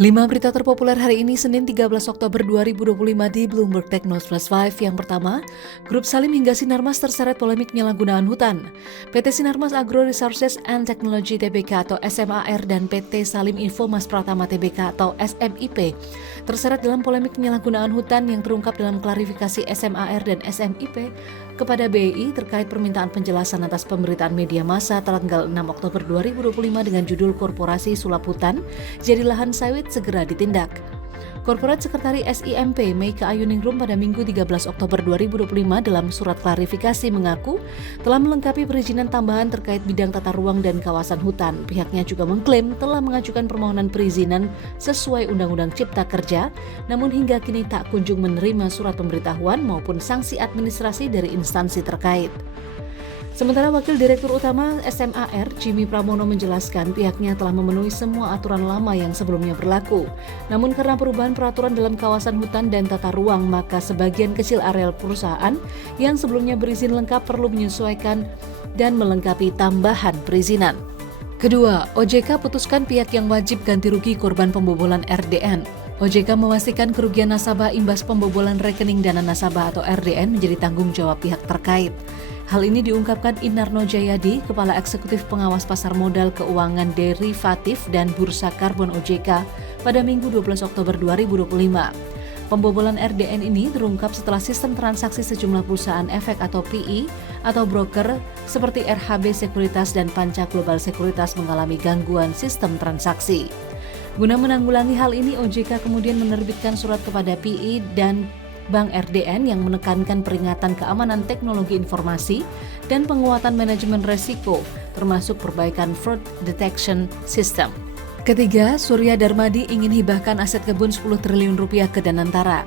5 berita terpopuler hari ini Senin 13 Oktober 2025 di Bloomberg Tech News Plus 5. Yang pertama, Grup Salim hingga Sinarmas terseret polemik penyalahgunaan hutan. PT Sinarmas Agro Resources and Technology Tbk atau SMAR dan PT Salim Info Mas Pratama Tbk atau SMIP terseret dalam polemik penyalahgunaan hutan yang terungkap dalam klarifikasi SMAR dan SMIP kepada BI terkait permintaan penjelasan atas pemberitaan media massa tanggal 6 Oktober 2025 dengan judul Korporasi Sulap Hutan Jadi Lahan Sawit Segera Ditindak. Korporat Sekretari SIMP Meika Ayuningrum pada Minggu 13 Oktober 2025 dalam surat klarifikasi mengaku telah melengkapi perizinan tambahan terkait bidang tata ruang dan kawasan hutan. Pihaknya juga mengklaim telah mengajukan permohonan perizinan sesuai Undang-Undang Cipta Kerja, namun hingga kini tak kunjung menerima surat pemberitahuan maupun sanksi administrasi dari instansi terkait. Sementara Wakil Direktur Utama SMAR, Jimmy Pramono menjelaskan pihaknya telah memenuhi semua aturan lama yang sebelumnya berlaku. Namun karena perubahan peraturan dalam kawasan hutan dan tata ruang, maka sebagian kecil areal perusahaan yang sebelumnya berizin lengkap perlu menyesuaikan dan melengkapi tambahan perizinan. Kedua, OJK putuskan pihak yang wajib ganti rugi korban pembobolan RDN. OJK memastikan kerugian nasabah imbas pembobolan rekening dana nasabah atau RDN menjadi tanggung jawab pihak terkait. Hal ini diungkapkan Inarno Jayadi, Kepala Eksekutif Pengawas Pasar Modal Keuangan Derivatif dan Bursa Karbon OJK pada Minggu 12 Oktober 2025. Pembobolan RDN ini terungkap setelah sistem transaksi sejumlah perusahaan efek atau PI atau broker seperti RHB Sekuritas dan Panca Global Sekuritas mengalami gangguan sistem transaksi. Guna menanggulangi hal ini, OJK kemudian menerbitkan surat kepada PI dan Bank RDN yang menekankan peringatan keamanan teknologi informasi dan penguatan manajemen resiko, termasuk perbaikan fraud detection system. Ketiga, Surya Darmadi ingin hibahkan aset kebun 10 triliun rupiah ke Danantara.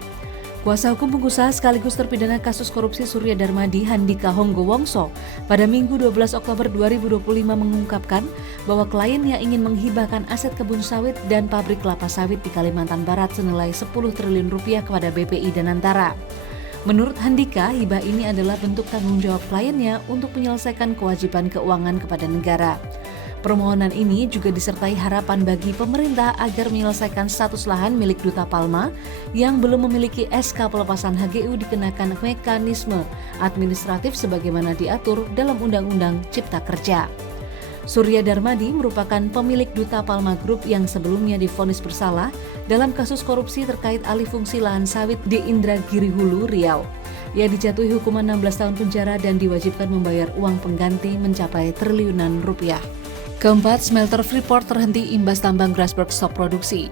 Kuasa hukum pengusaha sekaligus terpidana kasus korupsi Surya Darmadi, Handika Honggowongso, pada Minggu 12 Oktober 2025 mengungkapkan bahwa kliennya ingin menghibahkan aset kebun sawit dan pabrik kelapa sawit di Kalimantan Barat senilai 10 triliun rupiah kepada BPI Danantara. Menurut Handika, hibah ini adalah bentuk tanggung jawab kliennya untuk menyelesaikan kewajiban keuangan kepada negara. Permohonan ini juga disertai harapan bagi pemerintah agar menyelesaikan status lahan milik Duta Palma yang belum memiliki SK pelepasan HGU dikenakan mekanisme administratif sebagaimana diatur dalam Undang-Undang Cipta Kerja. Surya Darmadi merupakan pemilik Duta Palma Group yang sebelumnya divonis bersalah dalam kasus korupsi terkait alih fungsi lahan sawit di Indragiri Hulu, Riau. Ia dijatuhi hukuman 16 tahun penjara dan diwajibkan membayar uang pengganti mencapai triliunan rupiah. Keempat, smelter Freeport terhenti imbas tambang Grasberg stop produksi.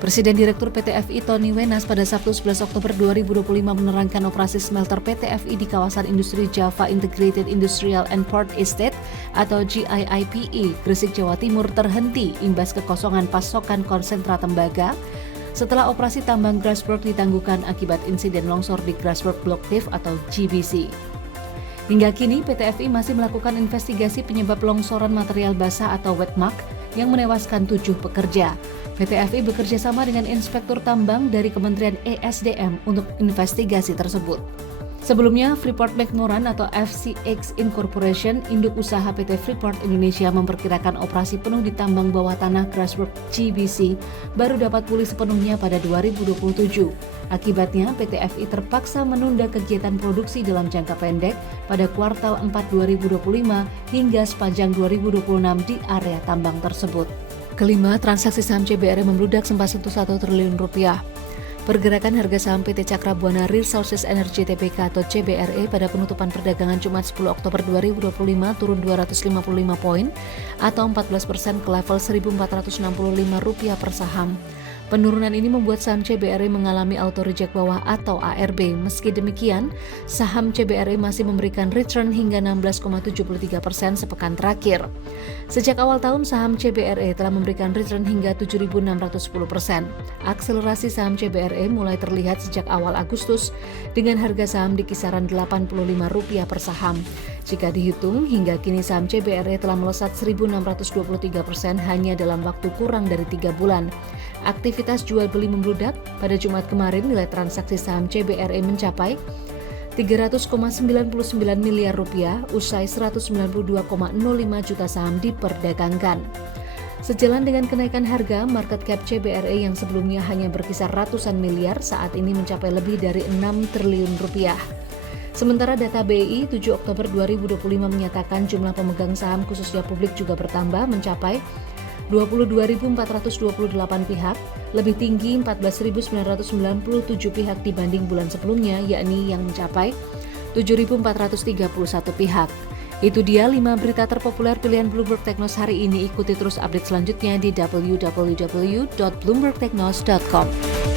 Presiden Direktur PT FI Tony Wenas pada Sabtu 11 Oktober 2025 menerangkan operasi smelter PT FI di kawasan industri Java Integrated Industrial and Port Estate atau GIIPE, Gresik, Jawa Timur terhenti imbas kekosongan pasokan konsentrat tembaga setelah operasi tambang Grasberg ditangguhkan akibat insiden longsor di Grasberg Block Cave atau GBC. Hingga kini, PT FI masih melakukan investigasi penyebab longsoran material basah atau wet mark yang menewaskan 7 pekerja. PT FI bekerja sama dengan Inspektur Tambang dari Kementerian ESDM untuk investigasi tersebut. Sebelumnya, Freeport McMoran atau FCX Incorporation, induk usaha PT Freeport Indonesia memperkirakan operasi penuh di tambang bawah tanah Grasberg GBC baru dapat pulih sepenuhnya pada 2027. Akibatnya, PT FI terpaksa menunda kegiatan produksi dalam jangka pendek pada kuartal 4 2025 hingga sepanjang 2026 di area tambang tersebut. Kelima, transaksi saham CBRE membludak sempat sentuh 1 triliun rupiah. Pergerakan harga saham PT Cakra Buana Resources Energy Tbk atau CBRE pada penutupan perdagangan Jumat 10 Oktober 2025 turun 255 poin atau 14% ke level Rp1.465 per saham. Penurunan ini membuat saham CBRE mengalami auto reject bawah atau ARB. Meski demikian, saham CBRE masih memberikan return hingga 16,73% sepekan terakhir. Sejak awal tahun, saham CBRE telah memberikan return hingga 7.610%. Akselerasi saham CBRE mulai terlihat sejak awal Agustus dengan harga saham di kisaran Rp85 per saham. Jika dihitung, hingga kini saham CBRE telah melesat 1.623% hanya dalam waktu kurang dari 3 bulan. Aktivitas jual beli membludak. Pada Jumat kemarin nilai transaksi saham CBRE mencapai 300,99 miliar rupiah usai 192,05 juta saham diperdagangkan. Sejalan dengan kenaikan harga, market cap CBRE yang sebelumnya hanya berkisar ratusan miliar saat ini mencapai lebih dari 6 triliun rupiah. Sementara data BI 7 Oktober 2025 menyatakan jumlah pemegang saham khususnya publik juga bertambah mencapai 22.428 pihak, lebih tinggi 14.997 pihak dibanding bulan sebelumnya, yakni yang mencapai 7.431 pihak. Itu dia 5 berita terpopuler pilihan Bloomberg Technos hari ini. Ikuti terus update selanjutnya di www.bloombergtechnos.com.